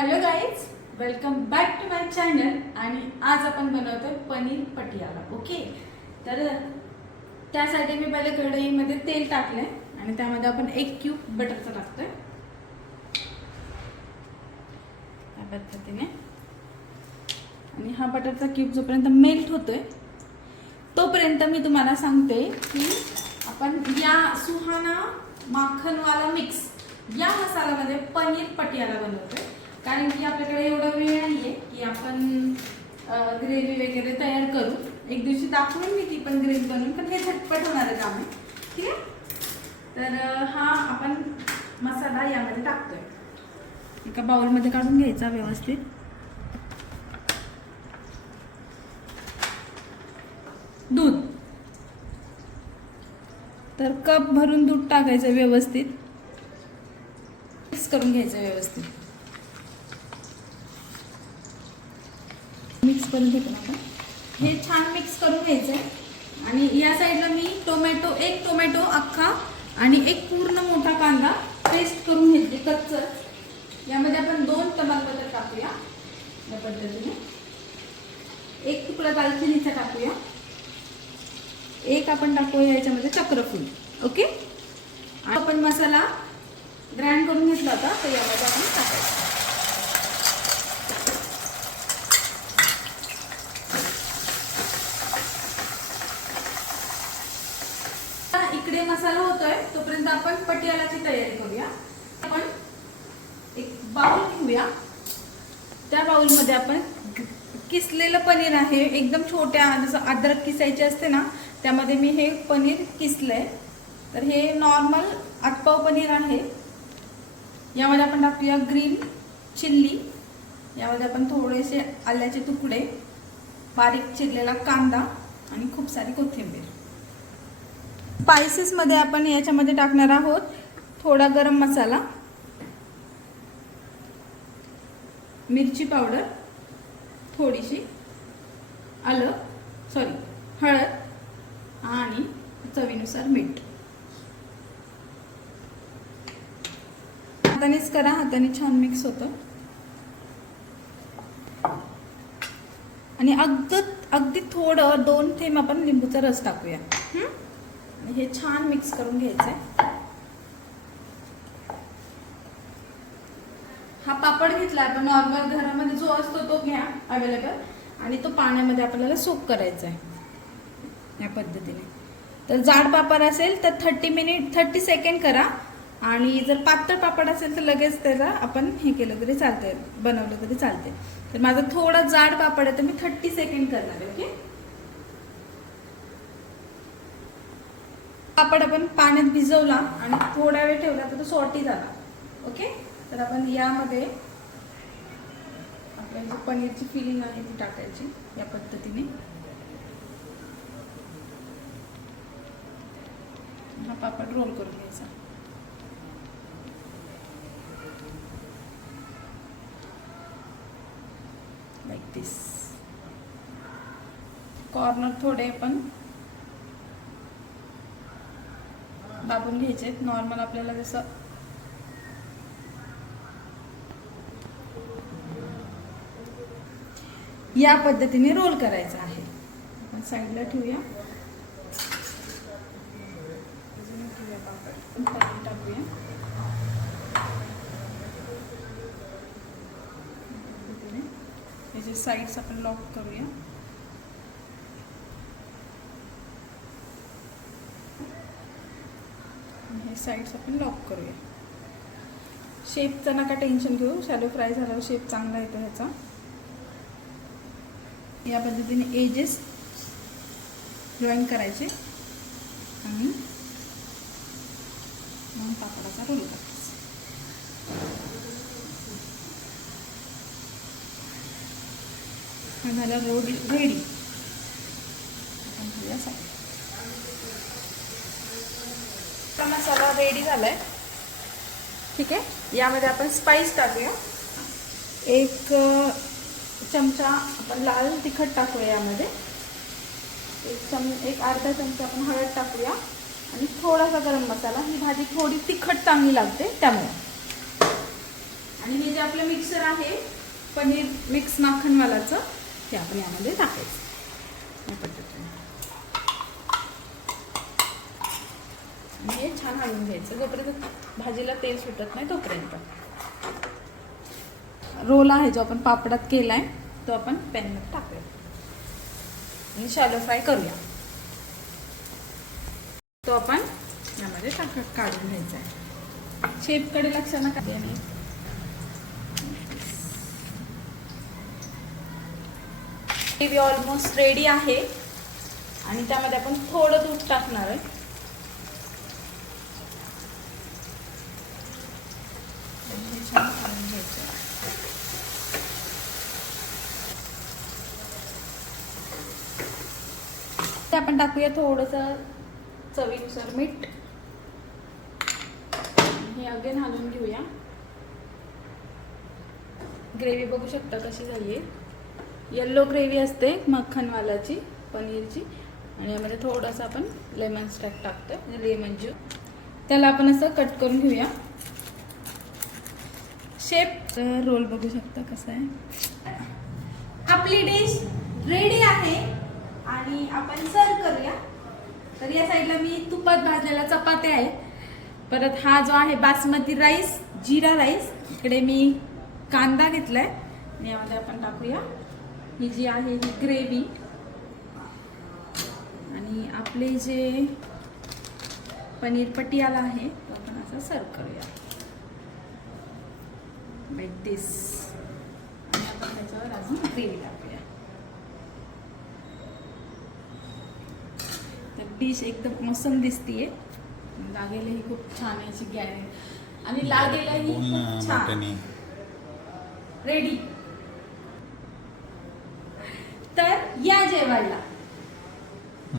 Hello guys, welcome back to my channel. आणि आज आपण बनवतोय पनीर पटियाला. ओके, तर त्यासाठी मी पहिले कढईमध्ये तेल टाकलंय आणि त्यामध्ये आपण 1 क्यूब बटरचं टाकतोय या पद्धतीने. आणि हा बटरचा क्यूब जोपर्यंत मेल्ट होतोय तोपर्यंत मी तुम्हाला सांगते की आपण या सुहाना माखनवाला मिक्स या मसाल्यामध्ये पनीर पटियाला बनवतोय. कारण की आपल्याकडे एवढा वेळ नाहीये की आपण ग्रेव्ही वगैरे तयार करू. एक दिवशी दाखवून मी ती पण ग्रेव्ही बनवून, पण हे झटपट होणारं काम आहे. ठीक आहे, तर हा आपण मसाला यामध्ये टाकतोय. एका बाउलमध्ये काढून घ्यायचा व्यवस्थित. दूध, तर कप भरून दूध टाकायचं, व्यवस्थित मिक्स करून घ्यायचं. व्यवस्थित मिक्स करून घेतो आपण. हे छान मिक्स करून घ्यायचं आहे. आणि या साईडला मी एक टोमॅटो अख्खा आणि एक पूर्ण मोठा कांदा पेस्ट करून घेतली कच्चं. यामध्ये आपण 2 तमालपत्र टाकूया या पद्धतीने. 1 तुकडा दालचिनीचा टाकूया. 1 आपण टाकूया याच्यामध्ये चक्रफूल. ओके, आपण मसाला ग्राइंड करून घेतला होता तर यामध्ये आपण टाकायचं. इकडे मसाला होतोय तोपर्यंत आपण पटियालाची तयारी करूया. आपण एक बाउल घेऊया. त्या बाउलमध्ये आपण किसलेलं पनीर आहे, एकदम छोट्या, जसं अद्रक किसायची असते ना, त्यामध्ये मी हे पनीर किसलंय. तर हे नॉर्मल आटपाव पनीर आहे. यामध्ये आपण टाकूया ग्रीन चिल्ली. यामध्ये आपण थोडेसे आल्याचे तुकडे, बारीक चिरलेला कांदा आणि खूप सारी कोथिंबीर. स्पाइसेस मध्ये आपण याच्यामध्ये टाकणार आहोत थोडा गरम मसाला, मिरची पावडर थोडीशी, हळद आणि चवीनुसार मीठ. हातानेच करा, हाताने छान मिक्स होतं. आणि अगदी थोडं 2 थेंब आपण लिंबूचा रस टाकूया. हे छान मिक्स करून घ्यायचंय. हा पापड घेतला आपण नॉर्मल घरामध्ये जो असतो तो घ्या अवेलेबल, आणि तो पाण्यामध्ये आपल्याला सोक करायचा आहे या पद्धतीने. तर जाड पापड असेल तर 30 सेकंड करा. आणि जर पातळ पापड असेल तर लगेच त्याला आपण हे केलं तरी चालतंय, बनवलं तरी चालते. तर माझा थोडा जाड पापड आहे तर मी 30 सेकंड करणार आहे. ओके, पापड आपण पाण्यात भिजवला आणि थोडा वेळ ठेवला तर तो सॉटी झाला. ओके, तर आपण यामध्ये आपल्या जी पनीरची फिलिंग आहे ती टाकायची या पद्धतीने. हा पापड रोल करून घ्यायचा. लाईक दिस. कॉर्नर थोडे पण दाबून घ्यायचे. नॉर्मल आपल्याला जसं या पद्धतीने रोल करायचा आहे. आपण साईडला ठेवूया. टाकूया. याचे साईड्स आपण लॉक करूया. हे साईड्स आपण लॉक करूया. शेपचा नका टेन्शन घेऊ, शॅलो फ्राय झाल्यावर शेप चांगला येतो ह्याचा. या पद्धतीने एजेस ड्रॉइंग करायचे आणि मग पापडाचा रोल करायचा. हा झाला रोल रेडी. आपण घेऊया साईड. मसाला रेडी झालाय. ठीक आहे, यामध्ये आपण स्पाइस टाकूया. 1 चमचा आपण लाल तिखट टाकूया. यामध्ये एक अर्धा चमचा आपण हळद टाकूया आणि थोडासा गरम मसाला. ही भाजी थोडी तिखट चांगली लागते त्यामुळे. आणि हे जे जे आपलं मिक्सर आहे पनीर मिक्स माखनवालाचं ते आपण यामध्ये टाकायचं या पद्धतीने. हे छान हलवून घ्यायचं जोपर्यंत भाजीला तेल सुटत नाही तोपर्यंत. रोल आहे जो आपण पापडात केलाय तो आपण पॅनमध्ये टाकूया आणि शॅलो फ्राय करूया. तो आपण यामध्ये काढून घ्यायचा आहे. शेपकडे लक्ष नका द्याने. ग्रेव्ही ऑलमोस्ट रेडी आहे आणि त्यामध्ये आपण थोडं दूध टाकणार आहे. ते आपण टाकूया थोडंसं चवीनुसार मीठ. हे अगेन हलवून घेऊया. ग्रेव्ही बघू शकता कशी झाली आहे. येल्लो ग्रेव्ही असते मक्खनवालाची पनीरची आणि यामध्ये थोडंसं आपण लेमन स्टॅक टाकतोय म्हणजे लेमन ज्यूस. त्याला आपण असं कट करून घेऊया. शेप रोल बघू शकता कसा आहे. आपली डिश रेडी आहे आणि आपण सर्व करूया. तर या साईडला मी तुपात भाजलेल्या चपात्या आहेत. परत हा जो आहे बासमती राईस जिरा राईस. इकडे मी कांदा घेतलाय आणि यामध्ये आपण टाकूया ही जी आहे ही ग्रेव्ही आणि आपले जे पनीर पटियाला आहे तो आपण असं सर्व करूया लाईक दिस. आणि आपण त्याच्यावर अजून ग्रेव्ही टाकूया. तर डिश एकदम मौसम दिसतीये. लागेलही खूप छान आहे याची गॅरंटी आणि लागेलही खूप छान. रेडी. तर या जेवायला.